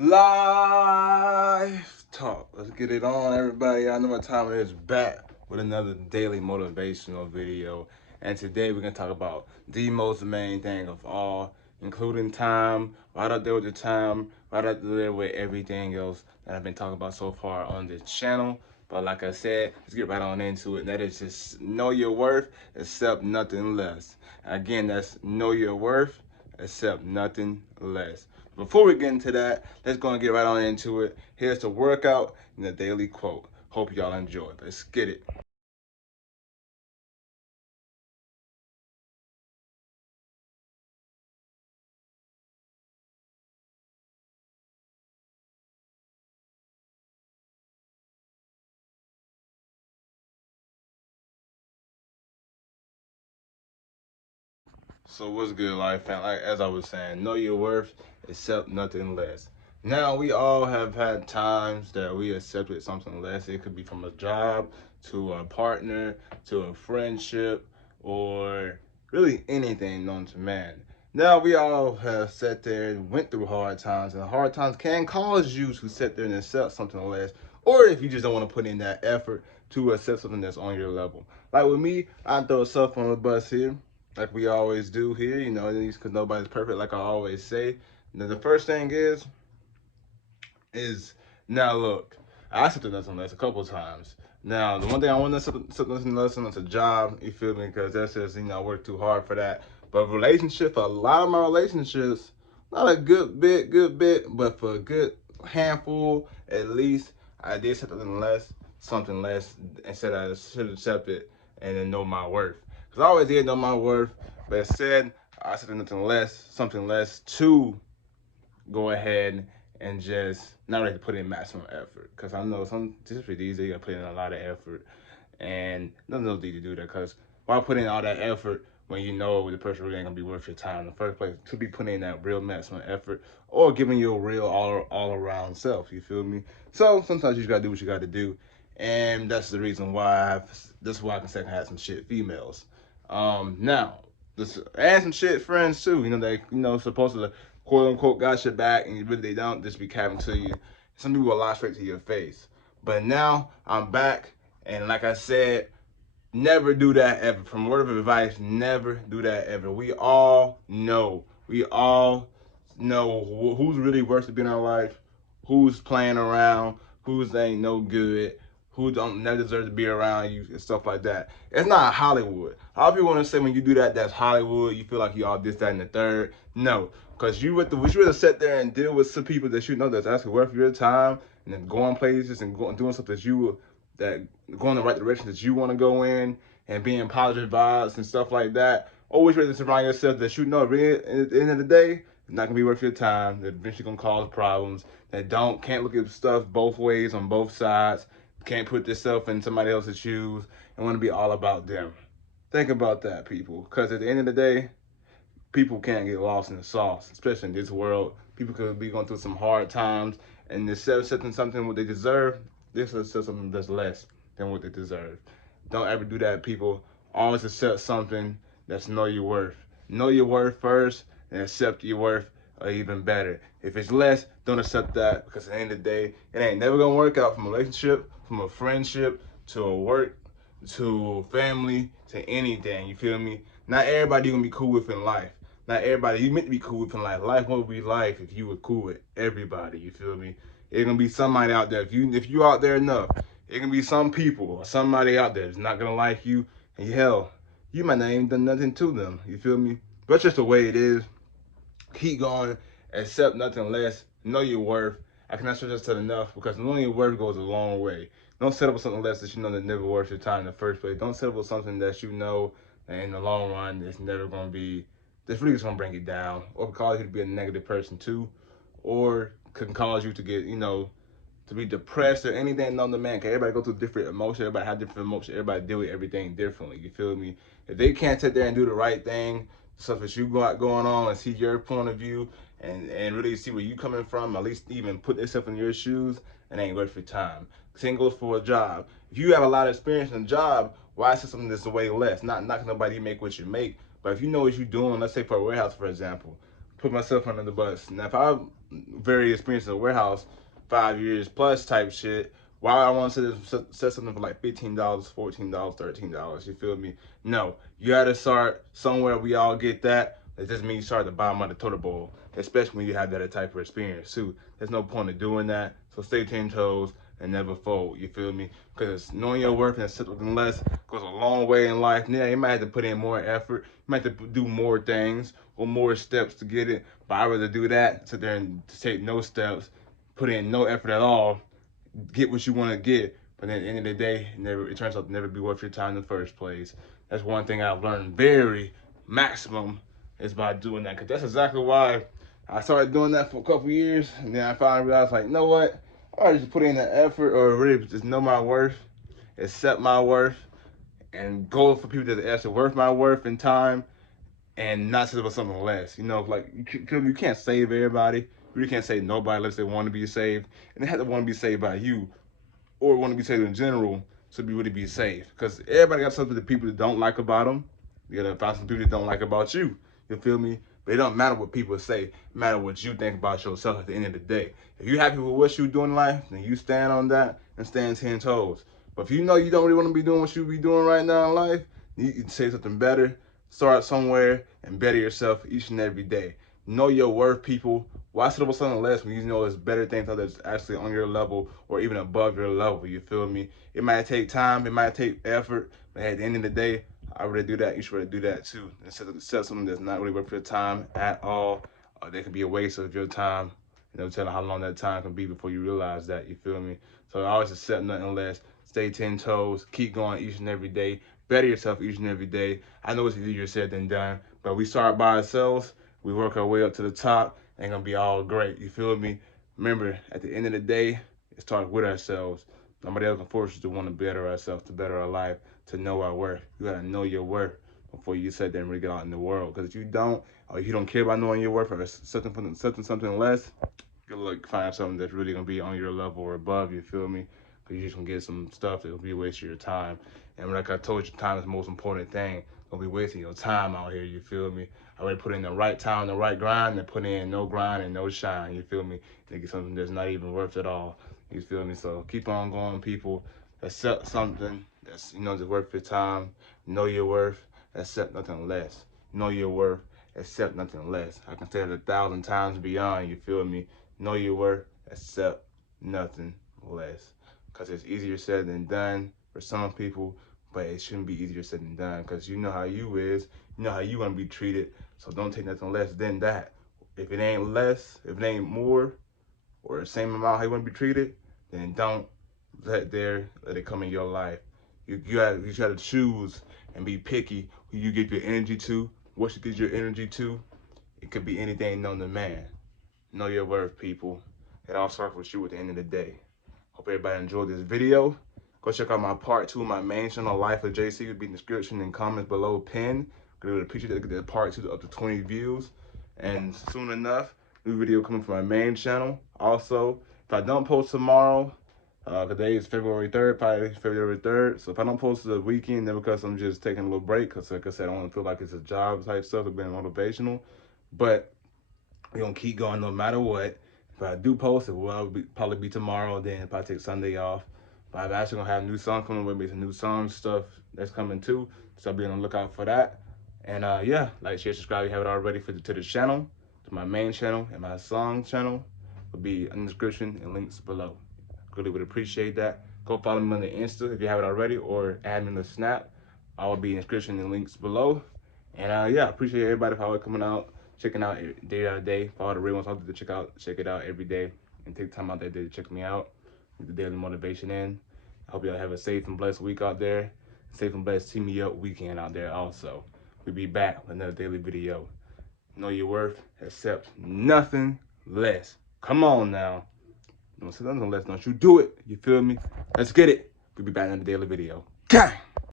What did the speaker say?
Live talk. Let's get it on, everybody. I know what time it is. Back with another daily motivational video. And today we're going to talk about the most main thing of all, including time, right up there with the time, right up there with everything else that I've been talking about so far on this channel. But like I said, let's get right on into it. And that is just know your worth, accept nothing less. Again, that's know your worth, accept nothing less. Before we get into that, let's go and get right on into it. Here's the workout and the daily quote. Hope y'all enjoy. Let's get it. So what's good, life fam? Like as I was saying, know your worth, accept nothing less. Now we all have had times that we accepted something less. It could be from a job to a partner to a friendship or really anything known to man. Now we all have sat there and went through hard times, and hard times can cause you to sit there and accept something less, or if you just don't want to put in that effort to accept something that's on your level. Like with me, I throw myself on the bus here like we always do here, you know, because nobody's perfect, like I always say. Now, the first thing is now look, I said this on this a couple of times. Now, the one thing I want to listen is a job, you feel me? Because that says, you know, I work too hard for that. But relationship, a lot of my relationships, not a good bit, but for a good handful at least, I did something less, instead I should accept it and then know my worth. Because I always did know my worth, but instead, I said something less to go ahead and just not really put in maximum effort. Because I know some, just for these, they gotta put in a lot of effort. And there's no need to do that, because why put in all that effort when you know the person really ain't gonna be worth your time in the first place? To be putting in that real maximum effort or giving you a real all around self, you feel me? So sometimes you just gotta do what you gotta do. And that's the reason why this is why I can second have some shit females. Now, this and some shit friends too, you know, they supposed to quote unquote got your back, and really they don't, just be capping to you. Some people will lie straight to your face. But now I'm back, and like I said, never do that ever. From word of advice, never do that ever. We all know who's really worth to be in our life, who's playing around, who's ain't no good, who don't never deserve to be around you, and stuff like that. It's not Hollywood. A lot of people want to say when you do that, that's Hollywood. You feel like you all this, that, and the third. No, because you rather sit there and deal with some people that you know that's actually worth your time, and then going places and doing stuff that going the right direction that you want to go in, and being positive vibes and stuff like that. Always ready to surround yourself that you know really at the end of the day, it's not gonna be worth your time. That eventually gonna cause problems. That can't look at stuff both ways on both sides. Can't put yourself in somebody else's shoes and want to be all about them. Think about that, people. Because at the end of the day, people can't get lost in the sauce, especially in this world. People could be going through some hard times, and instead of accepting something what they deserve, this is something that's less than what they deserve. Don't ever do that, people. Always accept something that's know your worth. Know your worth first, and accept your worth even better. If it's less, don't accept that, because at the end of the day, it ain't never gonna work out from a relationship, from a friendship, to a work, to family, to anything. You feel me? Not everybody gonna be cool with in life. Not everybody you meant to be cool with in life. Life won't be life if you were cool with everybody. You feel me? It's gonna be somebody out there. If you out there enough, it can be some people or somebody out there that's not gonna like you. And hell, you might not even done nothing to them. You feel me? But it's just the way it is. Keep going. Accept nothing less. Know your worth. I cannot stress this enough, because knowing your worth goes a long way. Don't settle for something less that you know that never worth your time in the first place. Don't settle for something that you know that in the long run it's never gonna be. This really just gonna bring you down, or cause you to be a negative person too, or can cause you to get to be depressed or anything known to man. Cause everybody go through different emotions. Everybody have different emotions. Everybody deal with everything differently. You feel me? If they can't sit there and do the right thing, stuff that you got going on, and see your point of view, and really see where you coming from, at least even put yourself in your shoes, it ain't worth your time. Same goes for a job. If you have a lot of experience in a job, why is it something that's way less? Not knocking nobody make what you make, but if you know what you're doing, let's say for a warehouse, for example, put myself under the bus. Now, if I very experienced in the warehouse, 5 years plus type shit. Why would I want to set something for like $15, $14, $13? You feel me? No, you gotta start somewhere. We all get that. It just means you start at the bottom of the totem pole, especially when you have that type of experience too. There's no point in doing that. So stay 10 toes and never fold. You feel me? Because knowing your worth and accepting less goes a long way in life. Yeah, you might have to put in more effort. You might have to do more things or more steps to get it. But I'd rather do that, sit there and take no steps, put in no effort at all, get what you want to get, but at the end of the day, it turns out to never be worth your time in the first place. That's one thing I've learned very maximum is by doing that, because that's exactly why I started doing that for a couple years, and then I finally realized, like, you know what? I just put in the effort, or really just know my worth, accept my worth, and go for people that are actually worth my worth and time, and not settle for something less. You know, like you can't save everybody. You really can't save nobody unless they want to be saved, and they have to want to be saved by you or want to be saved in general to be really be safe. Because everybody got something that people that don't like about them. You gotta find some people that don't like about you. You feel me? But it don't matter what people say. It matter what you think about yourself at the end of the day. If you're happy with what you do in life, then you stand on that and stand 10 toes. But if you know you don't really want to be doing what you be doing right now in life, you can say something better, start somewhere, and better yourself each and every day. Know your worth, people. Why settle for something less when you know there's better things out there that's actually on your level or even above your level? You feel me? It might take time, it might take effort, but at the end of the day, I really do that. You should really do that too. Instead of set something that's not really worth your time at all, that could be a waste of your time. You know, telling how long that time can be before you realize that. You feel me? So I always accept nothing less. Stay 10 toes. Keep going each and every day. Better yourself each and every day. I know it's easier said than done, but we start by ourselves. We work our way up to the top. Ain't gonna be all great. You feel me? Remember, at the end of the day, it starts with ourselves. Nobody else can force us to want to better ourselves, to better our life, to know our worth. You gotta know your worth before you sit there and really get out in the world. Because if you don't, or if you don't care about knowing your worth or something less, good luck find something that's really gonna be on your level or above. You feel me? Because you're just gonna get some stuff that'll be a waste of your time. And like I told you, time is the most important thing. Don't be wasting your time out here. You feel me? I already put in the right time, the right grind, and put in no grind and no shine. You feel me? To get something that's not even worth it all. You feel me? So keep on going, people. Accept something that's that's worth your time. Know your worth. Accept nothing less. Know your worth. Accept nothing less. I can say it 1,000 times beyond. You feel me? Know your worth. Accept nothing less. Because it's easier said than done for some people, but it shouldn't be easier said than done. Because you know how you is. You know how you want to be treated. So don't take nothing less than that. If it ain't less, if it ain't more, or the same amount how you want to be treated, then don't let it come in your life. You gotta choose and be picky who you give your energy to, what you give your energy to. It could be anything known to man. Know your worth, people. It all starts with you at the end of the day. Hope everybody enjoyed this video. Go check out my part 2 of my main channel, Life of JC. It'll be in the description and comments below pinned. Gonna appreciate that, get that part 2 to up to 20 views. And soon enough, new video coming from my main channel. Also, if I don't post tomorrow, today is February 3rd, probably February 3rd. So if I don't post the weekend, then because I'm just taking a little break, because like I said, I don't feel like it's a job type stuff, it's been motivational. But we're gonna keep going no matter what. If I do post, it will probably be tomorrow, then if I take Sunday off. But I'm actually gonna have new songs coming with me, some new song stuff that's coming too. So I'll be on the lookout for that. And yeah, like, share, subscribe if you haven't already to the channel, to my main channel and my song channel. Will be in the description and links below. Really would appreciate that. Go follow me on the Insta if you haven't already, or add me on the Snap. I will be in the description and links below. And yeah, appreciate everybody for always coming out, checking out day by day. For all the real ones out there to check it out every day, and take time out that day to check me out. Get the daily motivation in. I hope y'all have a safe and blessed week out there. Safe and blessed Team Me Up weekend out there also. We'll be back with another daily video. Know your worth, accept nothing less. Come on now. Don't say nothing less, don't you do it. You feel me? Let's get it. We'll be back in another daily video. Gang!